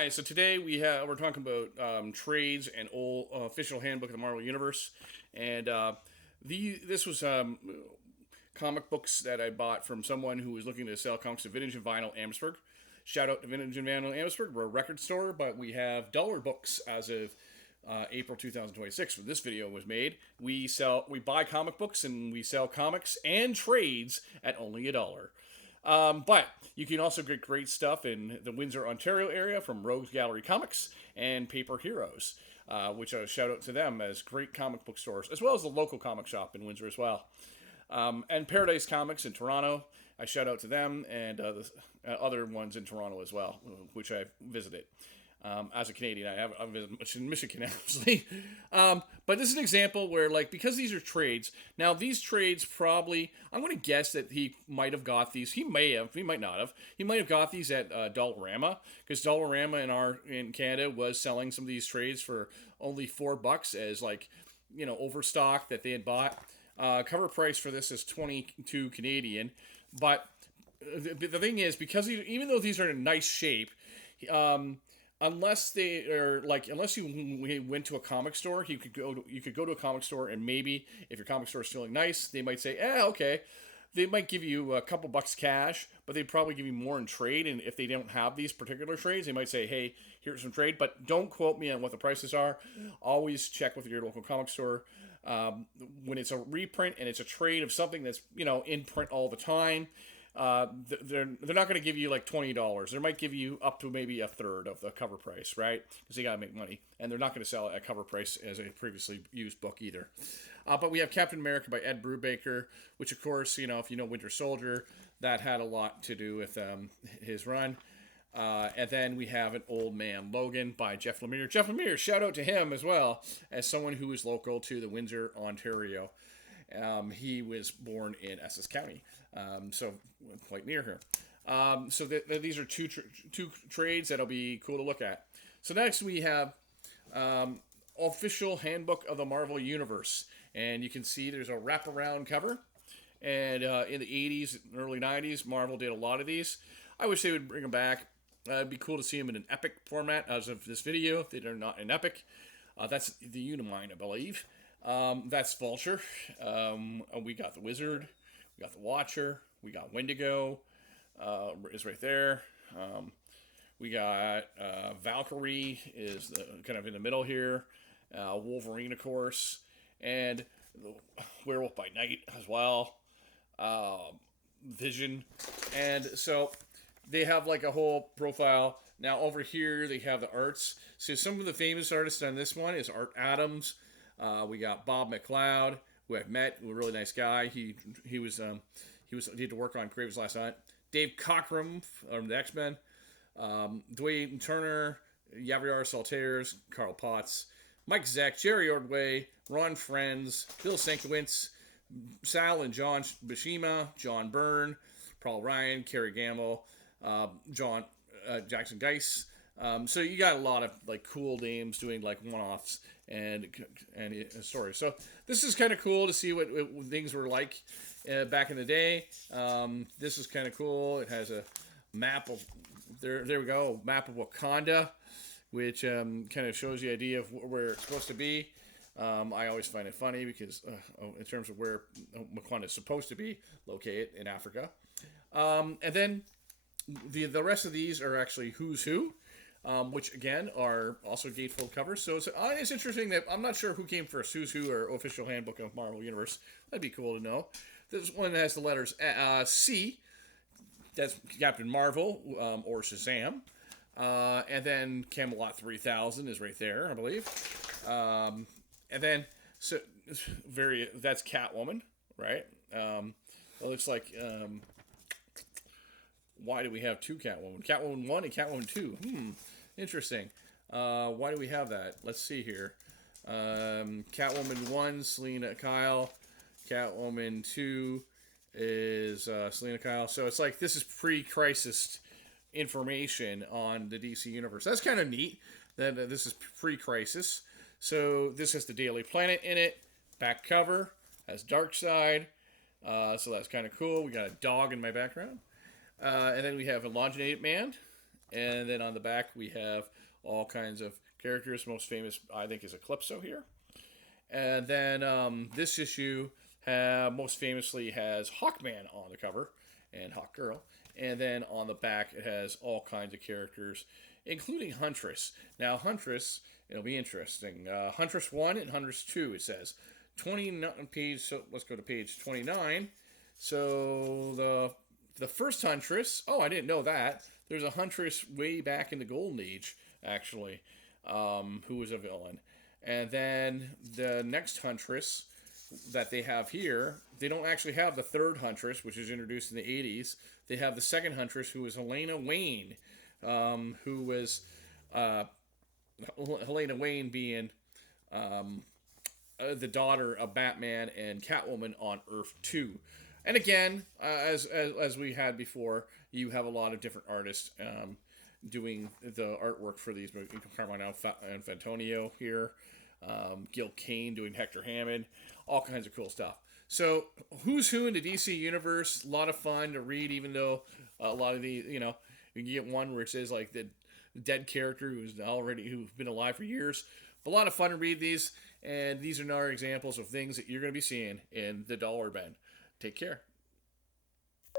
Hi. So today we're talking about trades and old official handbook of the Marvel Universe, and this was comic books that I bought from someone who was looking to sell comics to Vintage and Vinyl Amherstburg. Shout out to Vintage and Vinyl Amherstburg. We're a record store, but we have dollar books as of April 2026 when this video was made. We buy comic books and we sell comics and trades at only $1. But you can also get great stuff in the Windsor, Ontario area from Rogues Gallery Comics and Paper Heroes, which I shout out to them as great comic book stores, as well as the local comic shop in Windsor as well. And Paradise Comics in Toronto, I shout out to them and the other ones in Toronto as well, which I've visited. As a Canadian, I've visited much in Michigan, actually. But this is an example where, like, because these are trades, now these trades probably, I'm going to guess that he might have got these. He might not have. He might have got these at Dollarama, because Dollarama in Canada was selling some of these trades for only $4 as, like, overstock that they had bought. Cover price for this is 22 Canadian, but the thing is, because even though these are in nice shape, unless you went to a comic store, you could go to a comic store, and maybe if your comic store is feeling nice, they might say, okay. They might give you a couple bucks cash, but they'd probably give you more in trade. And if they don't have these particular trades, they might say, hey, here's some trade. But don't quote me on what the prices are. Always check with your local comic store. When it's a reprint and it's a trade of something that's in print all the time, they're not going to give you like $20. They might give you up to maybe a third of the cover price, right? Because they got to make money, and they're not going to sell it at cover price as a previously used book either. But we have Captain America by Ed Brubaker, which of course, if you know Winter Soldier, that had a lot to do with his run. And then we have An Old Man Logan by Jeff Lemire. Jeff Lemire, shout out to him as well, as someone who is local to the Windsor, Ontario. He was born in Essex County, so quite near here. So these are two trades that'll be cool to look at. So next we have Official Handbook of the Marvel Universe. And you can see there's a wraparound cover. And in the 80s and early 90s, Marvel did a lot of these. I wish they would bring them back. It'd be cool to see them in an epic format as of this video. If they're not in epic. That's the Unimind, I believe. That's Vulture. We got the Wizard. We got the Watcher. We got Wendigo. Is right there. We got Valkyrie is kind of in the middle here. Wolverine, of course. And the Werewolf by Night as well. Vision. And so they have like a whole profile. Now over here they have the arts. So some of the famous artists on this one is Art Adams. We got Bob McLeod, who I've met, a really nice guy. He had to work on Kraven's Last Hunt. Dave Cockrum from the X-Men. Dwayne Turner, Javier Saltaires, Carl Potts, Mike Zeck, Jerry Ordway, Ron Friends, Bill Sienkiewicz, Sal and John Buscema, John Byrne, Paul Ryan, Kerry Gamble, John Jackson Geis. So you got a lot of like cool names doing like one-offs and stories. So this is kind of cool to see what things were like back in the day. This is kind of cool. It has a map of there we go, map of Wakanda, which kind of shows the idea of where it's supposed to be. I always find it funny because in terms of where Wakanda is supposed to be located in Africa. And then the rest of these are actually Who's Who. Which again are also gatefold covers. So it's interesting that I'm not sure who came first, Who's Who or Official Handbook of Marvel Universe. That'd be cool to know. This one has the letters C. That's Captain Marvel or Shazam. And then Camelot 3000 is right there, I believe. And then that's Catwoman, right? It looks like. Why do we have two Catwoman? Catwoman 1 and Catwoman 2. Interesting. Why do we have that? Let's see here. Catwoman 1, Selena Kyle. Catwoman 2 is Selena Kyle. So it's like this is pre-crisis information on the DC Universe. That's kind of neat that this is pre-crisis. So this has the Daily Planet in it. Back cover has Darkseid. So that's kind of cool. We got a dog in my background. And then we have Elongated Man. And then on the back, we have all kinds of characters. Most famous, I think, is Eclipso here. And then this issue most famously has Hawkman on the cover and Hawkgirl. And then on the back, it has all kinds of characters, including Huntress. Now, Huntress, it'll be interesting. Huntress 1 and Huntress 2, it says. 29 page, so let's go to page 29. So the first Huntress, oh, I didn't know that. There's a Huntress way back in the Golden Age, actually, who was a villain. And then the next Huntress that they have here, they don't actually have the third Huntress, which is introduced in the 80s. They have the second Huntress, who is Helena Wayne, who was Helena Wayne being the daughter of Batman and Catwoman on Earth 2. And again, as we had before, you have a lot of different artists doing the artwork for these movies. Carmine Fantonio here, Gil Kane doing Hector Hammond, all kinds of cool stuff. So, who's who in the DC universe? A lot of fun to read, even though a lot of the, you can get one where it says like the dead character who's been alive for years. But a lot of fun to read these, and these are another examples of things that you're going to be seeing in the Dollar Bin. Take care.